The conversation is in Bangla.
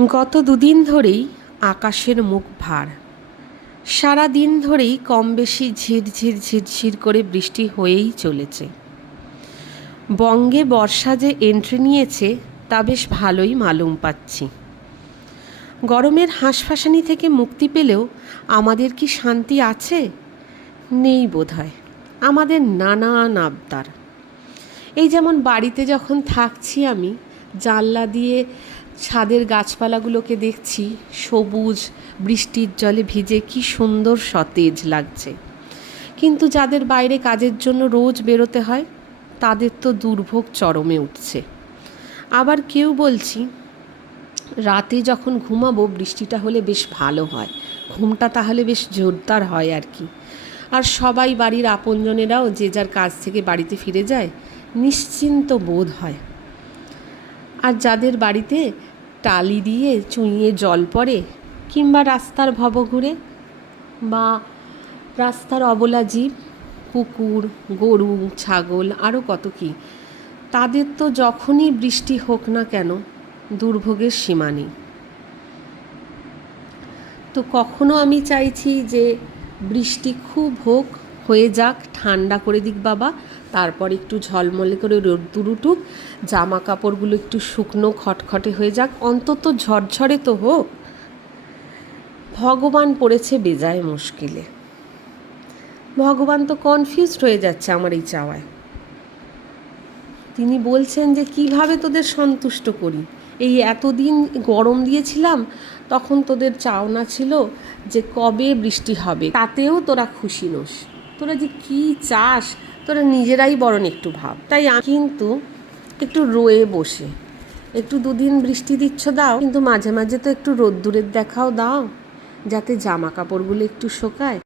গত দুদিন ধরেই আকাশের মুখ ভার। সারা দিন ধরেই কম বেশি ঝিরঝির ঝিরঝির করে বৃষ্টি হয়েই চলেছে। বঙ্গে বর্ষা যে এন্ট্রি নিয়েছে, তা বেশ ভালোই মালুম পাচ্ছি। গরমের হাঁসফাঁসানি থেকে মুক্তি পেলেও আমাদের কি শান্তি আছে? নেই বোধহয়। আমাদের নানান আবদার এই যেমন বাড়িতে যখন থাকছি আমি, জানলা দিয়ে ছাদের গাছপালাগুলোকে দেখছি, সবুজ, বৃষ্টির জলে ভিজে কি সুন্দর সতেজ লাগছে। কিন্তু যাদের বাইরে কাজের জন্য রোজ বেরোতে হয়, তাদের তো দুর্ভোগ চরমে উঠছে। আবার কেউ বলছি, রাতে যখন ঘুমাবো বৃষ্টিটা হলে বেশ ভালো হয়, ঘুমটা তাহলে বেশ জোরদার হয় আর কি। আর সবাই বাড়ির আপনজনেরাও যে যার কাজ থেকে বাড়িতে ফিরে যায়, নিশ্চিন্ত বোধ হয়। আর যাদের বাড়িতে টালি দিয়ে চুঁইয়ে জল পড়ে কিংবা রাস্তার ভবঘুরে বা রাস্তার অবলা জীব, কুকুর, গরু, ছাগল আরও কত কী, তাদের তো যখনই বৃষ্টি হোক না কেন দুর্ভোগের সীমা নেই। তো কখনো আমি চাইছি যে বৃষ্টি খুব হোক হয়ে যাক, ঠান্ডা করে দিক বাবা। তারপর একটু ঝলমলে করে রোদ্দুর উঠুক জামা কাপড়গুলো একটু শুকনো, খটখটে হয়ে যাক। অন্তত ঝরঝরে তো হোক। ভগবান পড়েছে বেজায় মুশকিলে। ভগবান তো কনফিউজড হয়ে যাচ্ছে আমার এই চাওয়ায়। তিনি বলছেন যে, কীভাবে তোদের সন্তুষ্ট করি? এই এতদিন গরম দিয়েছিলাম, তখন তোদের চাওনা ছিল যে, কবে বৃষ্টি হবে? তাতেও তোরা খুশি নোস। তোরা যে কি চাস, তোরা নিজেরাই বরং একটু ভাব। তাই কিন্তু একটু রয়ে বসে। একটু দুদিন বৃষ্টি দিচ্ছ দাও, কিন্তু মাঝে মাঝে তো একটু রোদ্দুরের দেখাও দাও, যাতে জামা কাপড়গুলো একটু শোকায়।